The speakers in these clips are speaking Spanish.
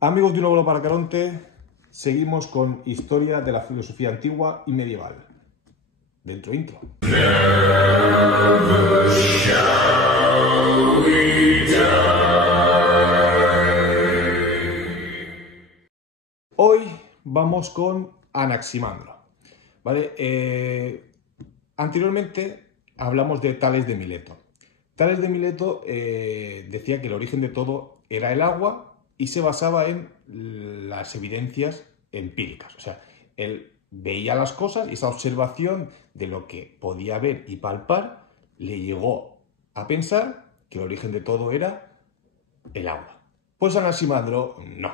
Amigos de Un Óvulo para Caronte, seguimos con historia de la filosofía antigua y medieval. Dentro intro. Hoy vamos con Anaximandro. ¿Vale? Anteriormente hablamos de Tales de Mileto. Tales de Mileto decía que el origen de todo era el agua y se basaba en las evidencias empíricas. O sea, él veía las cosas y esa observación de lo que podía ver y palpar le llegó a pensar que el origen de todo era el agua. Pues Anaximandro no.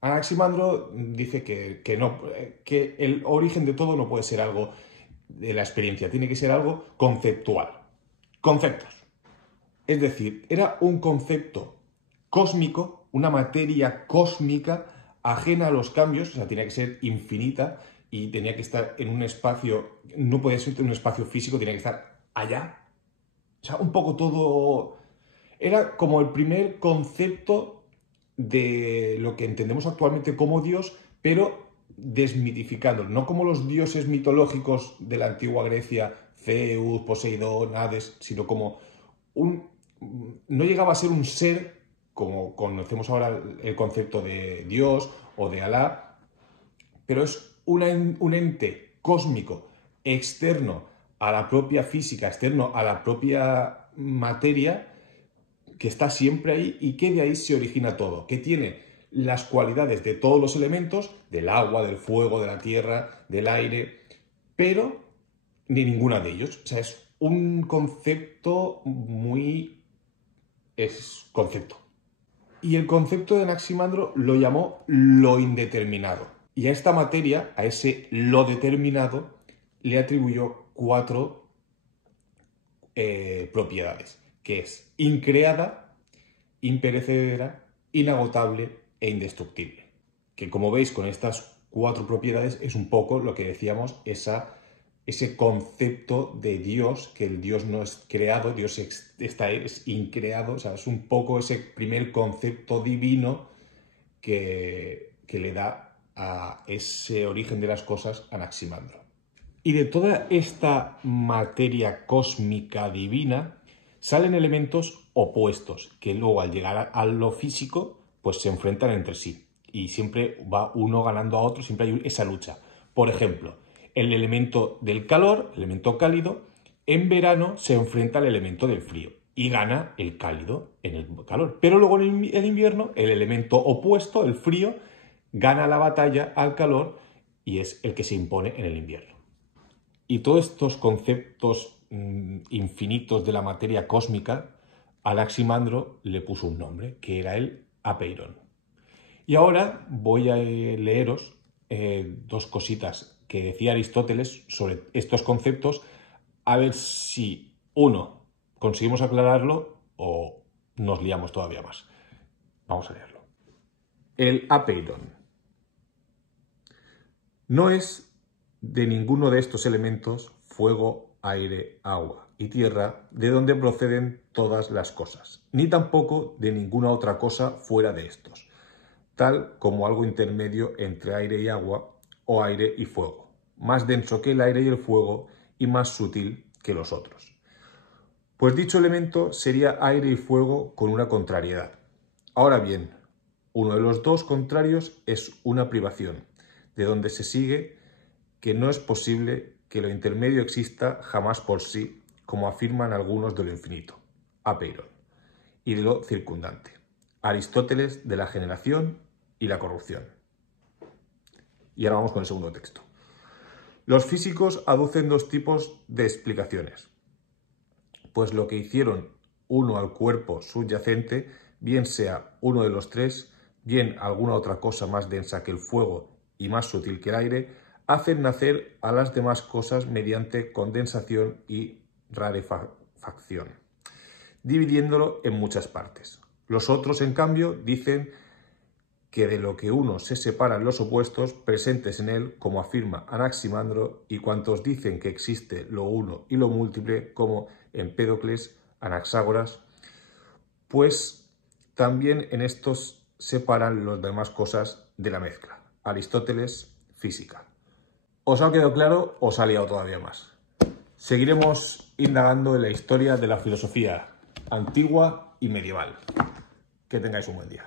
Anaximandro dice que no, que el origen de todo no puede ser algo de la experiencia, tiene que ser algo conceptual. Conceptos. Es decir, era un concepto cósmico, una materia cósmica ajena a los cambios, o sea, tenía que ser infinita y tenía que estar en un espacio, no podía ser en un espacio físico, tenía que estar allá. O sea, un poco todo... Era como el primer concepto de lo que entendemos actualmente como Dios, pero desmitificándolo, no como los dioses mitológicos de la antigua Grecia, Zeus, Poseidón, Hades, sino como no llegaba a ser un ser como conocemos ahora el concepto de Dios o de Alá, pero es un ente cósmico externo a la propia física, externo a la propia materia, que está siempre ahí y que de ahí se origina todo, que tiene las cualidades de todos los elementos, del agua, del fuego, de la tierra, del aire, pero ni ninguna de ellos. O sea, es un concepto muy... es concepto. Y el concepto de Anaximandro lo llamó lo indeterminado. Y a esta materia, a ese lo determinado, le atribuyó 4 propiedades, que es increada, imperecedera, inagotable e indestructible. Que como veis con estas 4 propiedades es un poco lo que decíamos, ese concepto de Dios, que el Dios no es creado, Dios es increado, o sea, es un poco ese primer concepto divino que le da a ese origen de las cosas Anaximandro. Y de toda esta materia cósmica divina salen elementos opuestos que luego al llegar a lo físico pues se enfrentan entre sí y siempre va uno ganando a otro, siempre hay esa lucha. Por ejemplo, el elemento del calor, el elemento cálido, en verano se enfrenta al elemento del frío y gana el cálido en el calor. Pero luego en el invierno el elemento opuesto, el frío, gana la batalla al calor y es el que se impone en el invierno. Y todos estos conceptos infinitos de la materia cósmica, Anaximandro le puso un nombre, que era el Apeirón. Y ahora voy a leeros 2 cositas que decía Aristóteles sobre estos conceptos, a ver si, uno, conseguimos aclararlo o nos liamos todavía más. Vamos a leerlo. El Apeirón no es de ninguno de estos elementos, fuego, aire, agua y tierra, de donde proceden todas las cosas, ni tampoco de ninguna otra cosa fuera de estos, tal como algo intermedio entre aire y agua o aire y fuego, más denso que el aire y el fuego y más sutil que los otros. Pues dicho elemento sería aire y fuego con una contrariedad. Ahora bien, uno de los 2 contrarios es una privación, de donde se sigue que no es posible que lo intermedio exista jamás por sí, como afirman algunos de lo infinito, Apeirón, y de lo circundante, Aristóteles de la generación y la corrupción. Y ahora vamos con el segundo texto. Los físicos aducen 2 tipos de explicaciones, pues lo que hicieron uno al cuerpo subyacente, bien sea uno de los 3, bien alguna otra cosa más densa que el fuego y más sutil que el aire, hacen nacer a las demás cosas mediante condensación y rarefacción, dividiéndolo en muchas partes. Los otros, en cambio, dicen que de lo que uno se separan los opuestos presentes en él, como afirma Anaximandro, y cuantos dicen que existe lo uno y lo múltiple, como Empédocles, Anaxágoras, pues también en estos separan las demás cosas de la mezcla. Aristóteles, física. ¿Os ha quedado claro o os ha liado todavía más? Seguiremos indagando en la historia de la filosofía antigua y medieval. Que tengáis un buen día.